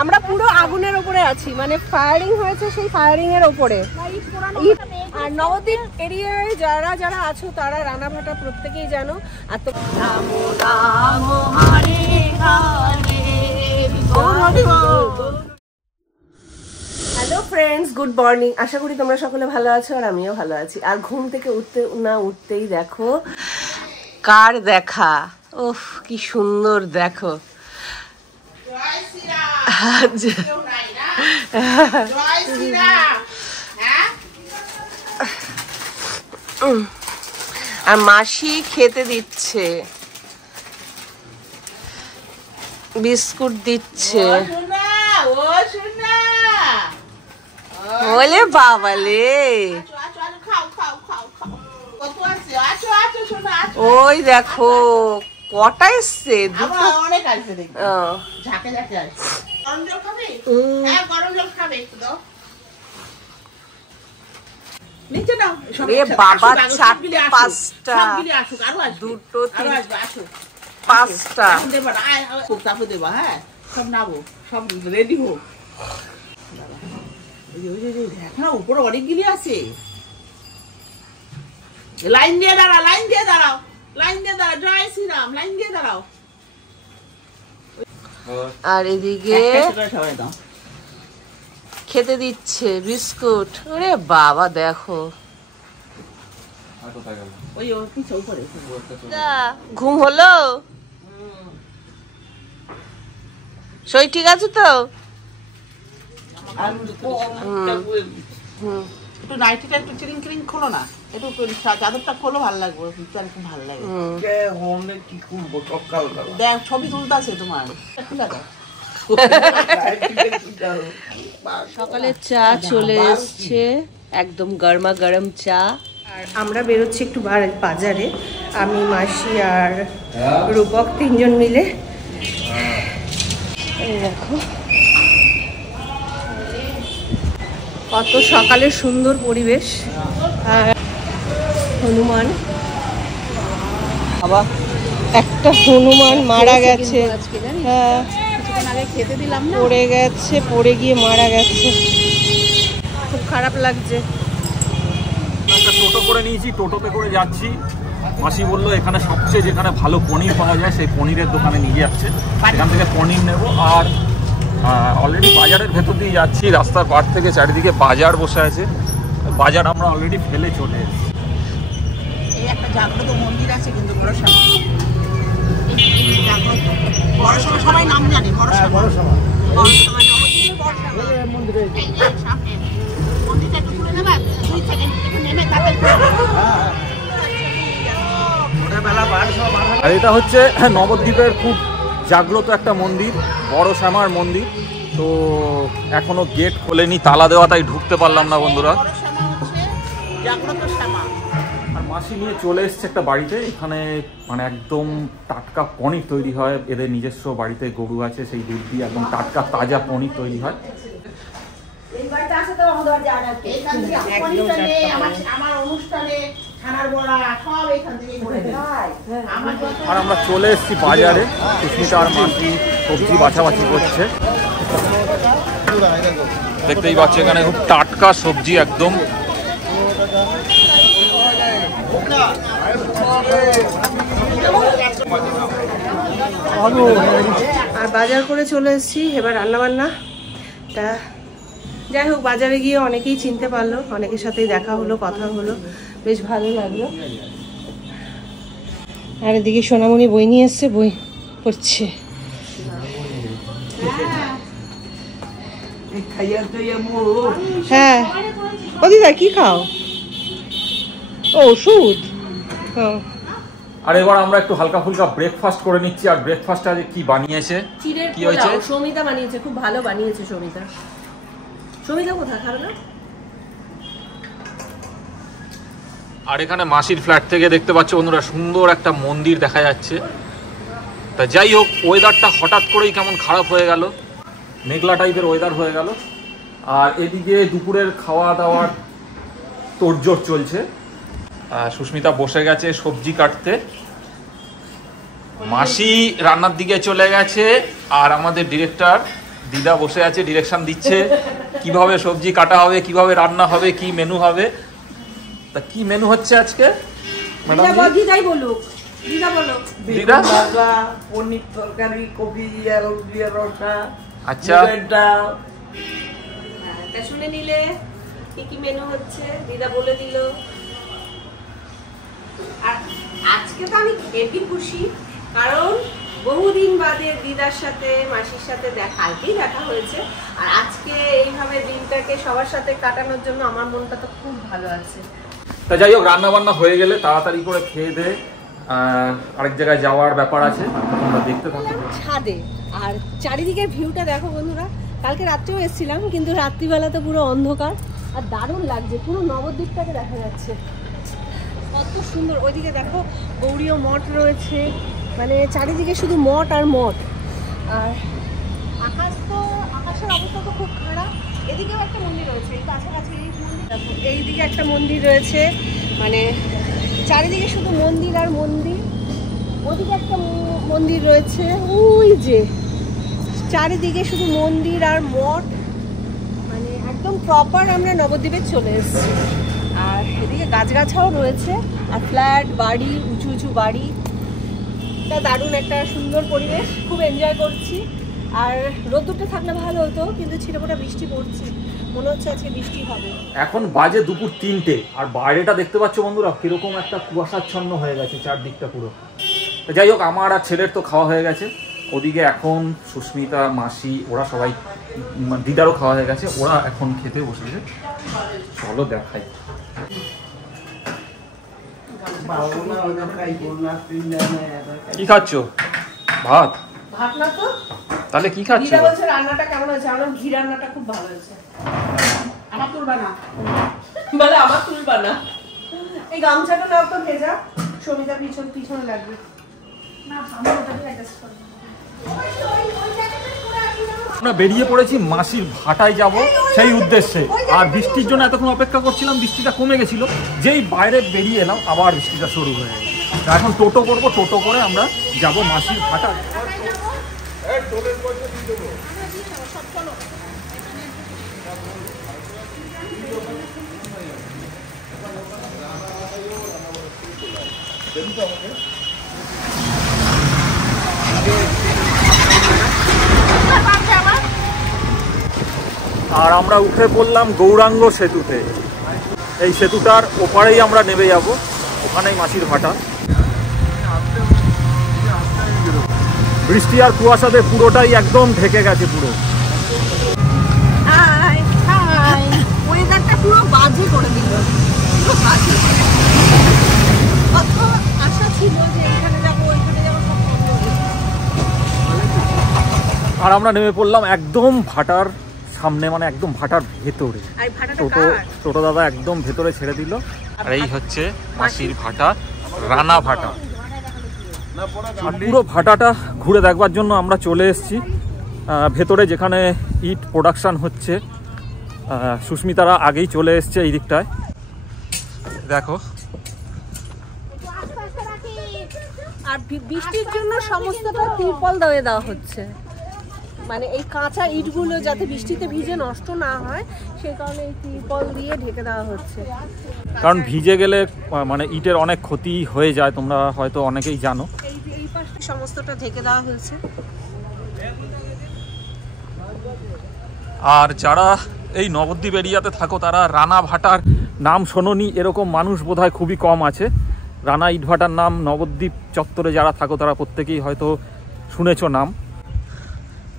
আমরা পুরো আগুনের উপরে আছি, মানে ফায়ারিং হয়েছে সেই ফায়ারিং এর উপরে। আর নবদ্বীপ এরিয়ায় যারা যারা আছো তারা রানাভাটা প্রত্যেকেই জানো। আর তো হ্যালো ফ্রেন্ডস, গুড মর্নিং। আশা করি তোমরা সকলে ভালো আছো আর আমিও ভালো আছি। আর ঘুম থেকে উঠতেই দেখো কার দেখা, ওহ কি সুন্দর দেখো। আর মাসি খেতে দিচ্ছে, বিস্কুট দিচ্ছে। বলে বাবালে, ওই দেখো কটা এসছে, অনেক আসবে দেখবে, ঝাঁকে ঝাঁকে আসবে। গরম জল খাবে? হ্যাঁ গরম জল খাবে, একটু দাও। নিচে নাও। এ বাবা, চারটে পাঁচটা, দুটো পাঁচটা দেবা, খুব তাপে দেবা। হ্যাঁ সব নাবো, সব রেডি হোক। দেখ না উপরে অনেকগুলি আছে। লাইন দিয়ে দাঁড়াও, লাইন দিয়ে দাঁড়াও, লাইন দিয়ে দাঁড়াও। জয় শ্রীরাম, লাইন দিয়ে দাঁড়াও। আর এদিকে খেতে দিচ্ছে বিস্কুট। ওরে বাবা দেখো, ঘুম হলো? শরীর ঠিক আছে তো? একটু নাইটিটা একটু চিরিং চিরিং খোলো না, একটু চাদরটা খোলো, ভালো লাগবে, খুব ভালো লাগে। দেখ ছবি তুলতে আছে তোমার। সকালে চা চলে এসছে, একদম গরমা গরম চা। আর আমরা বেরোচ্ছি একটু বাজারে, আমি মাসি আর রূপক তিনজন মিলে। এই দেখো কত সকালে সুন্দর পরিবেশ। আর হনুমান, বাবা একটা হনুমান মারা গেছে। হ্যাঁ খেতে দিলাম না, পড়ে গেছে, পড়ে গিয়ে মারা গেছে, খুব খারাপ লাগছে। একটা টোটো করে নিয়েছি, টোটোতে করে যাচ্ছি। মাসি বললো এখানে সবচেয়ে যেখানে ভালো পনির পাওয়া যায় সেই পনিরের দোকানে নিয়ে যাচ্ছে, এখান থেকে পনির নেব। আর অলরেডি বাজারের ভেতর দিয়ে যাচ্ছি, রাস্তার পাড় থেকে চারিদিকে বাজার বসে আছে। বাজার আমরা অলরেডি ফেলে চলে এসেছি। এই একটা জাগ্রত মন্দির আছে কিন্তু বড়সমা, বড়সমা সবাই নাম জানে। বড়সমা মন্দিরটা একটু ঘুরে নেবা, 2 সেকেন্ড একটু নেমে তারপর। আর এটা হচ্ছে নবদ্বীপের খুব জাগ্রত একটা মন্দির, বড় শ্যামার মন্দির। তো এখনো গেট খোলেনি, তালা দেওয়া, তাই ঢুকতে পারলাম না বন্ধুরা। আর মাসি নিয়ে চলে এসছে একটা বাড়িতে, এখানে মানে একদম টাটকা পনির তৈরি হয়। এদের নিজস্ব বাড়িতে গরু আছে, সেই দুধ দিয়ে একদম টাটকা তাজা পনির তৈরি হয়। আর আমরা চলে এসেছি বাজারে, সুস্মিতা আর মাসি সবজি বাছাবাছি করছে। দেখতেই পাচ্ছি এখানে খুব টাটকা সবজি একদম। আর বাজার করে চলে এসেছি, এবার রান্না বান্না। তা যাই হোক, বাজারে গিয়ে অনেকেই চিনতে পারলো, অনেকের সাথেই দেখা হলো, কথা হলো, বেশ ভালো লাগলো। আর এদিকে সোনামণি বই নিয়ে এসছে, বই পড়ছে। হ্যাঁ দিদা কি খাও? ও ওষুধ। আর এবার আমরা একটু হালকা ফুলকা ব্রেকফাস্ট করে নিচ্ছি। আর ব্রেকফাস্টে আজ কি বানিয়েছে, কি হয়েছে? সমিতা বানিয়েছে, খুব ভালো বানিয়েছে সমিতা। সমিতা কোথায় খাবে না? আর এখানে মাসির ফ্ল্যাট থেকে দেখতে পাচ্ছ বন্ধুরা সুন্দর একটা মন্দির দেখা যাচ্ছে। তা যাই হোক, ওয়েদারটা হঠাৎ করেই কেমন খারাপ হয়ে গেল, মেঘলা টাইপের ওয়েদার হয়ে গেল। আর এদিকে দুপুরের খাওয়া দাওয়ার তোড়জোড় চলছে। সুস্মিতা বসে গেছে সবজি কাটতে, মাসি রান্নার দিকে চলে গেছে, আর আমাদের ডিরেক্টর দিদা বসে আছে, ডিরেকশন দিচ্ছে কিভাবে সবজি কাটা হবে, কিভাবে রান্না হবে, কি মেনু হবে। তা কি মেনু হচ্ছে আজকে ম্যাডাম? দিদাই বলুক, দিদা বলো। দিদা ভাজা, পনির তরকারি, কপি দিয়ে আলু দিয়ে রসা, আচ্ছা মুগের ডাল। তা শুনে নিলে কি কি মেনু হচ্ছে, দিদা বলে দিল। আর আজকে তো আমি হেভি খুশি, কারণ বহুদিন বাদে দিদার সাথে মাসির সাথে কালকেই দেখা হয়েছে, আর আজকে এইভাবে দিনটাকে সবার সাথে কাটানোর জন্য আমার মনটা তো খুব ভালো আছে। তা যাই হোক, রান্না বান্না হয়ে গেলে তাড়াতাড়ি করে খেয়ে দে, আরেক জায়গায় যাওয়ার ব্যাপার আছে, তোমরা দেখতে থাকো। ছাদে আর চারিদিকের ভিউটা দেখো বন্ধুরা। কালকে রাত্রেও এসেছিলাম, কিন্তু রাত্রিবেলা তো পুরো অন্ধকার, আর দারুণ লাগছে, পুরো নবদ্বীপটাকে দেখা যাচ্ছে, কত সুন্দর। ওইদিকে দেখো গৌরীয় মঠ রয়েছে, মানে চারিদিকে শুধু মঠ আর মঠ। আর আকাশের অবস্থা তো খুব খারাপ। এদিকেও একটা মন্দির রয়েছে, এই কাছাকাছি এই মন্দির দেখো, এইদিকে একটা মন্দির রয়েছে, মানে চারিদিকে শুধু মন্দির আর মন্দির। ওদিকে একটা মন্দির রয়েছে, ওই যে চারিদিকে শুধু মন্দির আর মঠ, মানে একদম প্রপার আমরা নবদ্বীপে চলে এসেছি। আর এদিকে গাছগাছাও রয়েছে, আর ফ্ল্যাট বাড়ি, উঁচু উঁচু বাড়ি, তা দারুণ একটা সুন্দর পরিবেশ, খুব এনজয় করছি। আর রোদ্দুরটা থাকলে ভালো হতো, কিন্তু ছিটেফোঁটা বৃষ্টি পড়ছে, মনে হচ্ছে আজকে বৃষ্টি হবে। এখন বাজে দুপুর 3টে, আর বাইরেটা দেখতে পাচ্ছ বন্ধুরা কিরকম একটা কুয়াশাচ্ছন্ন হয়ে গেছে চারদিকটা পুরো। যাই হোক, আমার আর ছেলের তো খাওয়া হয়ে গেছে, ওদিকে এখন সুস্মিতা, মাসি, ওরা সবাই, দিদারও খাওয়া হয়ে গেছে, ওরা এখন খেতে বসেছে। চলো দেখাই। কি খাচ্ছ? ভাত? ভাত না তো, তাহলে কি খাচ্ছ? দিদা বলছে রান্নাটা কেমন হয়েছে, আমার ঘি রান্নাটা খুব ভালো হয়েছে। আমার তুলবা না, বলে আমার তুলবা না। এই গামছাটা নাও তো ভেজা, সমিতা পিছনে লাগবে না, আমি ওটাকে অ্যাডজাস্ট করব। আমরা বেরিয়ে পড়েছি মাসির ভাটায় যাব সেই উদ্দেশ্যে, আর বৃষ্টির জন্য এতক্ষণ অপেক্ষা করছিলাম, বৃষ্টিটা কমে গেছিল, যেই বাইরে বেরিয়ে এলাম আবার বৃষ্টিটা শুরু হয়ে গেল। এখন টোটো করবো, টোটো করে আমরা যাব মাসির ভাটায়। আর আমরা উঠে পড়লাম গৌরাঙ্গ সেতুতে, এই সেতুটার ওপারেই আমরা নেমে যাব, ওখানেই মাসির ভাটা। বৃষ্টি আর কুয়াশাতে পুরোটাই একদম ঢেকে গেছে পুরো। ওয়েদারটা পুরো বাজে করে দিল, পুরো বাজে। কত আশা ছিল যে এখানে যাবো ওইখানে যাবো, সব বন্ধ হয়ে গেছে। আর আমরা নেমে পড়লাম একদম ভাটার সামনে, মানে একদম ভাটার ভেতরে। টোটো দাদা একদম ভেতরে ছেড়ে দিল। আর এই হচ্ছে মাসির ভাটা, রানা ভাটা। আর পুরো ভাটাটা ঘুরে দেখবার জন্য আমরা চলে এসেছি ভেতরে, যেখানে ইট প্রোডাকশান হচ্ছে। সুস্মিতারা আগেই চলে এসছে এই দিকটায়, দেখো। আর বৃষ্টির জন্য সমস্তটা তিরপল দিয়ে দেওয়া হচ্ছে, মানে এই কাঁচা ইটগুলো যাতে বৃষ্টিতে ভিজে নষ্ট না হয় সেই কারণে এই তিরপল দিয়ে ঢেকে দেওয়া হচ্ছে। কারণ ভিজে গেলে মানে ইটের অনেক ক্ষতি হয়ে যায়, তোমরা হয়তো অনেকেই জানো। এই পাশে সমস্তটা ঢেকে দেওয়া হয়েছে। আর যারা এই নবদ্বীপ এরিয়াতে থাকো তারা রানা ভাটার নাম শোনোনি এরকম মানুষ বোধহয় খুবই কম আছে। রানা ইট ভাটার নাম নবদ্বীপ চত্বরে যারা থাকো তারা প্রত্যেকেই হয়তো শুনেছো নাম।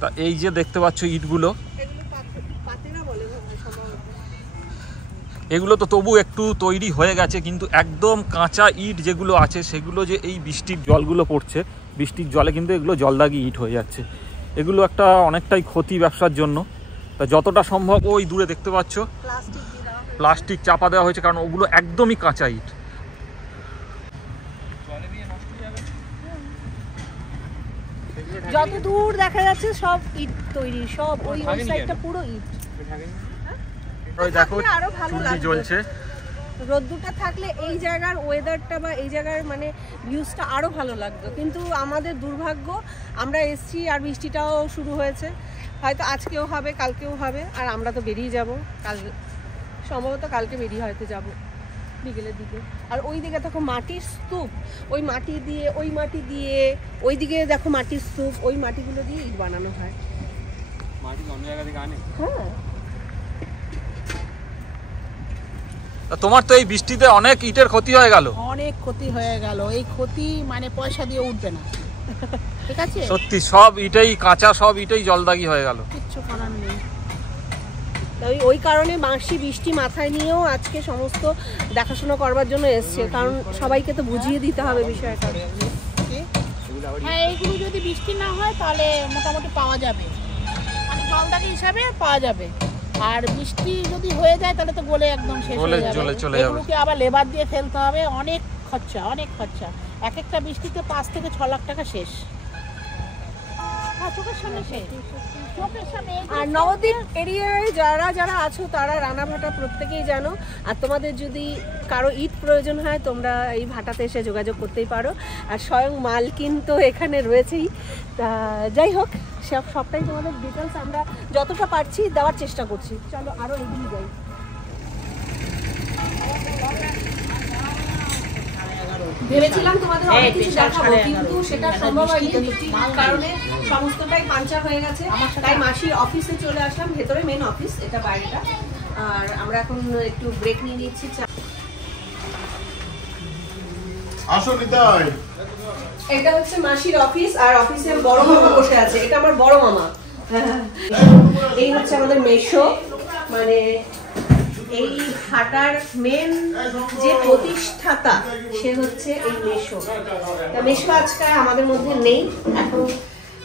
তা এই যে দেখতে পাচ্ছ ইটগুলো, এগুলো তো তবু একটু তৈরি হয়ে গেছে, কিন্তু একদম কাঁচা ইট যেগুলো আছে সেগুলো যে এই বৃষ্টির জলগুলো পড়ছে, বৃষ্টির জলে কিন্তু এগুলো জলদাগি ইট হয়ে যাচ্ছে। এগুলো একটা অনেকটাই ক্ষতি ব্যবসার জন্য। তা যতটা সম্ভব ওই দূরে দেখতে পাচ্ছ প্লাস্টিক চাপা দেওয়া হয়েছে, কারণ ওগুলো একদমই কাঁচা ইট। যত দূর দেখা যাচ্ছে সব ইট তৈরি, সব ওই সাইডটা পুরো ইট। ওই দেখো চুল্লি জ্বলছে। রোদ্দুরটা থাকলে এই জায়গার ওয়েদারটা বা এই জায়গার মানে ভিউজটা আরো ভালো লাগতো, কিন্তু আমাদের দুর্ভাগ্য আমরা এসছি আর বৃষ্টিটাও শুরু হয়েছে। হয়তো আজকেও হবে, কালকেও হবে, আর আমরা তো বেরিয়ে যাব কাল, সম্ভবত কালকে বেরিয়ে হয়তো যাব বিকেলের দিকে। আর ওই দিকে দেখো মাটির স্তূপ, ওই মাটি দিয়ে ওই দিকে দেখো মাটির স্তূপ, ওই মাটিগুলো দিয়ে ইট বানানো হয়। মাটি অন্য জায়গা থেকে আনে। হ্যাঁ, তোমার তো এই বৃষ্টিতে অনেক ইটের ক্ষতি হয়ে গেল। অনেক ক্ষতি হয়ে গেল, এই ক্ষতি মানে পয়সা দিয়ে উঠবে না। ঠিক আছে, সত্যি সব ইটেই কাঁচা, সব ইটেই জলদাগি হয়ে গেল। কিচ্ছু করার নেই। ওই কারণে মাসি বৃষ্টি মাথায় নিয়েও আজকে সমস্ত দেখাশোনা করবার জন্য এসছে, কারণ সবাইকে তো বুঝিয়ে দিতে হবে বিষয়টা। হ্যাঁ, এইগুলো যদি বৃষ্টি না হয় তাহলে মোটামুটি পাওয়া যাবে, মানে জলদাগি হিসাবে পাওয়া যাবে। আর বৃষ্টি যদি হয়ে যায় তাহলে তো গলে একদম শেষ হয়ে যাবে। এগুলোকে আবার লেবার দিয়ে ফেলতে হবে, অনেক খরচা, অনেক খরচা। এক একটা বৃষ্টিতে 5 থেকে 6 লাখ টাকা শেষ। চোখের সামনে শেষ, চোখের সামনে। আর নবদ্বীপ এরিয়ায় যারা যারা আছো তারা রানাভাটা প্রত্যেকেই জানো। আর তোমাদের যদি কারো ইট প্রয়োজন হয় তোমরা এই ভাটাতে এসে যোগাযোগ করতেই পারো। আর স্বয়ং মালকিন তো এখানে রয়েছেই। তা যাই হোক, সবটাই তোমাদের ডিটেলস আমরা যতটা পারছি দেওয়ার চেষ্টা করছি। চলো আরও এগিয়ে যাই। ভেবেছিলাম তোমাদের অনেক কিছু দেখাবো, কিন্তু সেটা সম্ভব হয়নি, বৃষ্টির কারণে সমস্তটাই পাঞ্চার হয়ে গেছে। তাই মাসির অফিসে চলে আসলাম, ভেতরে মেন অফিস, এটা বাইরেটা। আর আমরা এখন একটু ব্রেক নিয়ে নিচ্ছি। এটা হচ্ছে মাসির অফিস, আর অফিসে বড় মামা বসে আছে। এটা আমার বড় মামা। এই হচ্ছে আমাদের মেশো, মানে এই হাটার মেন যে প্রতিষ্ঠাতা সে হচ্ছে এই মেশো। মেশো আজকে আমাদের মধ্যে নেই, এখন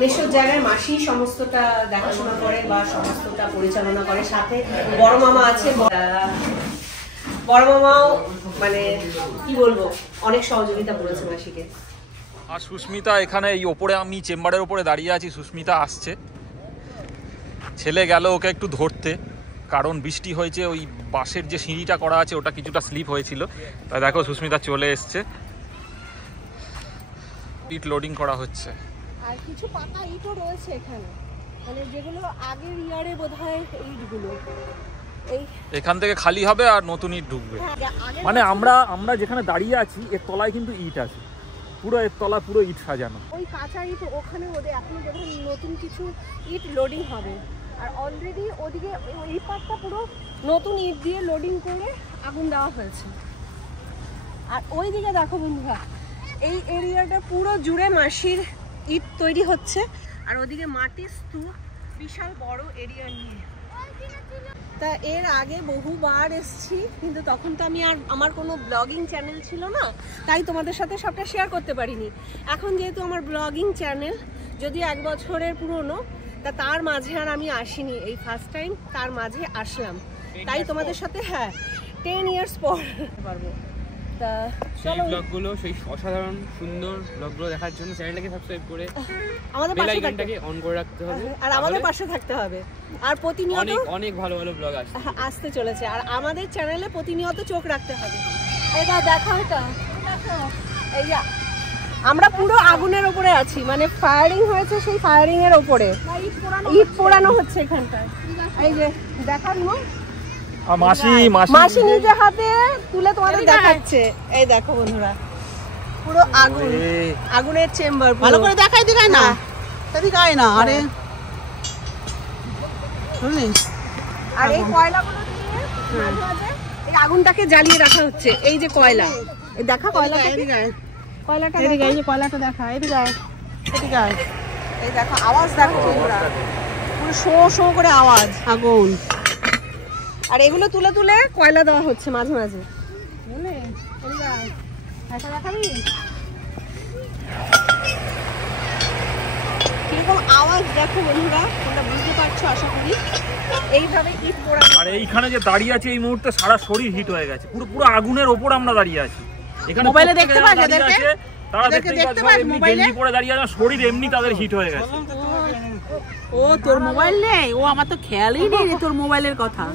মেশোর জায়গায় মাসি সমস্তটা দেখাশোনা করে বা সমস্তটা পরিচালনা করে। সাথে বড় মামা আছে, বড় মামাও মানে কি বলবো অনেক সহযোগিতা করেছে মাসিকে। আর সুস্মিতা এখানে এই ওপরে, আমি চেম্বারের ওপরে দাঁড়িয়ে আছি, সুস্মিতা আসছে। ছেলে গেল ওকে একটু ধরতে, কারণ বৃষ্টি হয়েছে, ওই বাঁশের যে সিঁড়িটা করা আছে ওটা কিছুটা স্লিপ হয়েছিল। তাই দেখো সুস্মিতা চলে এসছে, ইট লোডিং করা হচ্ছে। আর কিছু পাকা ইটও রয়েছে এখানে, মানে যেগুলো আগের ইয়ারে বোধহয় ইটগুলো এখান থেকে খালি হবে আর নতুন ইট ঢুকবে। মানে আমরা যেখানে দাঁড়িয়ে আছি এর তলায় কিন্তু ইট আছে, পুরো এর তলা পুরো ইট সাজানো। ওই কাঁচা ইট ওখানে ওদের এখনো বোধহয় নতুন কিছু ইট লোডিং হবে। আর অলরেডি ওদিকে এই পাটটা পুরো নতুন ইট দিয়ে লোডিং করে আগুন দেওয়া হয়েছে। আর ওই দিকে দেখো বন্ধুরা, এই এরিয়াটা পুরো জুড়ে মাসির ইট তৈরি হচ্ছে। আর ওদিকে মাটির স্তূপ, বিশাল বড় এরিয়া নিয়ে। তা এর আগে বহুবার এসেছি, কিন্তু তখন তো আমি আর আমার কোনো ব্লগিং চ্যানেল ছিল না, তাই তোমাদের সাথে সবটা শেয়ার করতে পারিনি। এখন যেহেতু আমার ব্লগিং চ্যানেল, যদিও 1 বছরের পুরনো, তা তার মাঝে আর আমি আসিনি, এই ফার্স্ট টাইম তার মাঝে আসলাম। তাই তোমাদের সাথে 10 ইয়ার্স পর পারবো। তা চলো ব্লগগুলো, সেই অসাধারণ সুন্দর ব্লগগুলো দেখার জন্য চ্যানেলটাকে সাবস্ক্রাইব করে আমাদের বেল আইকনটাকে অন করে রাখতে হবে, আর আমাদের পাশে থাকতে হবে। আর প্রতিনিয়ত অনেক ভালো ভালো ব্লগ আসতে চলেছে, আর আমাদের চ্যানেলে প্রতিনিয়ত চোখ রাখতে হবে। এটা দেখো, এটা দেখো, এই যে আমরা পুরো আগুনের উপরে আছি, মানে ফায়ারিং হয়েছে, সেই ফায়ারিং এর উপরে ইট পোড়ানো হচ্ছে এখানটায়। এই যে দেখানো, মাসি নিজে হাতে তুলে তোমাদের দেখাচ্ছে। এই দেখো বন্ধুরা, পুরো আগুন, আগুনের চেম্বার। ভালো করে দেখাই দিগায় না, দেখাই না। আরে শুনলি, আর এই কয়লাগুলো দিয়ে মাঝে মাঝে এই আগুনটাকে জ্বালিয়ে রাখা হচ্ছে। এই যে কয়লা, এই দেখা কয়লাটা, কয়লাটা এদিকে, এই যে কয়লাটা দেখা, এদিকে এদিকে। এই দেখো আওয়াজ, দেখো বন্ধুরা, পুরো শো শো করে আওয়াজ, আগুন। আর এগুলো তুলে তুলে কয়লা দেওয়া হচ্ছে মাঝে মাঝে, বুঝলে? দেখাবি কিরকম আওয়াজ, দেখো বন্ধুরা, তোমরা বুঝতে পারছো আশা করি। এইভাবে ইট পোড়া। আর এইখানে যে দাঁড়িয়ে আছে এই মুহূর্তে সারা শরীর হিট হয়ে গেছে, পুরো পুরো আগুনের ওপর আমরা দাঁড়িয়ে আছি। এখানে মোবাইলে দেখতে পাচ্ছ, তারা দেখতে পাচ্ছে এমনি গেঞ্জি পরে দাঁড়িয়ে আছে, শরীর এমনি তাদের হিট হয়ে গেছে। ও তোর মোবাইল নেই? ও আমার তো খেয়ালই নেই তোর মোবাইলের কথা।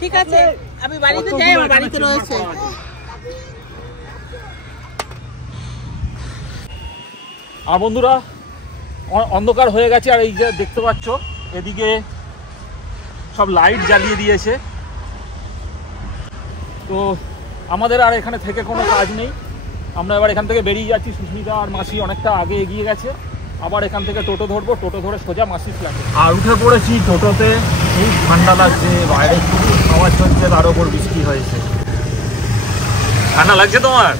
ঠিক আছে, আমি বাড়িতে যাই, আমার বাড়িতে রয়েছে। আর বন্ধুরা অন্ধকার হয়ে গেছে। আর এই যে দেখতে পাচ্ছ এদিকে সব লাইট জ্বালিয়ে দিয়েছে। তো আমাদের আর এখানে থেকে কোনো কাজ নেই, আমরা এবার এখান থেকে বেরিয়ে যাচ্ছি। সুস্মিতা আর মাসি অনেকটা আগে এগিয়ে গেছে, আবার এখান থেকে টোটো ধরবো, টোটো ধরে সোজা মাসির ফ্ল্যাটে। আর উঠে পড়েছি টোটোতে, খুব ঠান্ডা লাগছে, বাইরে খুব হাওয়া চলছে, তার উপর বৃষ্টি হয়েছে। ঠান্ডা লাগছে তোমার?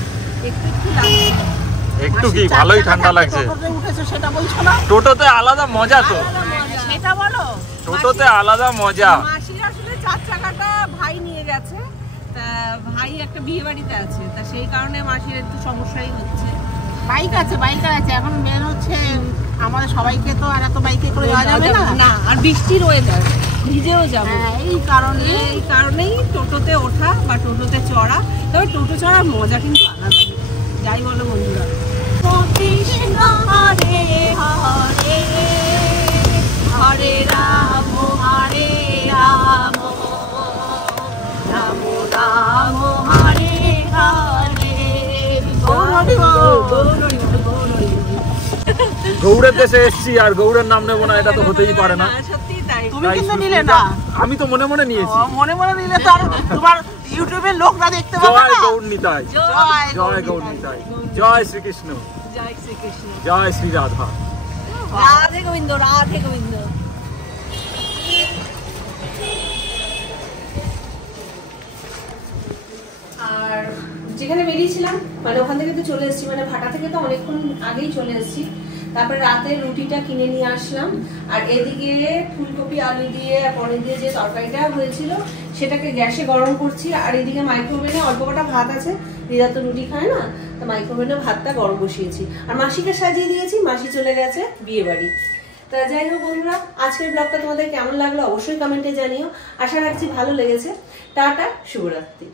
একটু কি, ভালোই ঠান্ডা লাগছে। সেটা বলছো না, টোটোতে আলাদা মজা তো, সেটা বলো। টোটোতে আলাদা মজা। মাসির আসলে 4 চাকাটা ভাই নিয়ে গেছে, তা ভাই একটা বিয়ে বাড়িতে আছে, তা সেই কারণে মাসির একটু সমস্যাই হচ্ছে। বাইক আছে এখন মেন হচ্ছে আমাদের সবাইকে তো আর এত বাইকে করে যাওয়া যাবে না, আর বৃষ্টির ওয়েদার, ভিজেও যাবো। এই কারণেই টোটোতে ওঠা বা টোটোতে চড়া। তবে টোটো চড়ার মজা কিন্তু আলাদা, যাই বলো বন্ধুরা। হরে রাম হরে রাম রাম রাম হরে হরে। গৌড়ের দেশে এসছি আর গৌড়ের নাম নেবো না, এটা তো হতেই পারে না। সত্যি তাই। তুমি কিন্তু নিলে না, আমি তো মনে মনে নিয়েছি। মনে মনে নিলে তো আর তোমার ইউটিউবের লোকরা দেখতে পাবে জয় না। গৌড় নিতাই, জয় গৌড় নিতাই, জয় শ্রীকৃষ্ণ, জয় শ্রীকৃষ্ণ, জয় শ্রী রাধা। রাধে গোবিন্দ, রাধে গোবিন্দ। আর যেখানে বেরিয়েছিলাম মানে ওখান থেকে তো চলে এসেছি, মানে ভাটা থেকে তো অনেকক্ষণ আগেই চলে এসেছি। তারপরে রাতে রুটিটা কিনে নিয়ে আসলাম, আর এদিকে ফুলকপি আলু দিয়ে পনির দিয়ে যে তরকারিটা হয়েছিল সেটাকে গ্যাসে গরম করছি। আর এদিকে মাইক্রোওভেনে অল্প কটা ভাত আছে, দিদা তো রুটি খায় না, তো মাইক্রোওভেনে ভাতটা গরম বসিয়েছি। আর মাসিকে সাজিয়ে দিয়েছি, মাসি চলে গেছে বিয়ে বাড়ি। তা যাই হোক বন্ধুরা, আজকের ব্লগটা তোমাদের কেমন লাগলো অবশ্যই কমেন্টে জানিও। আশা রাখছি ভালো লেগেছে। টাটা, শুভরাত্রি।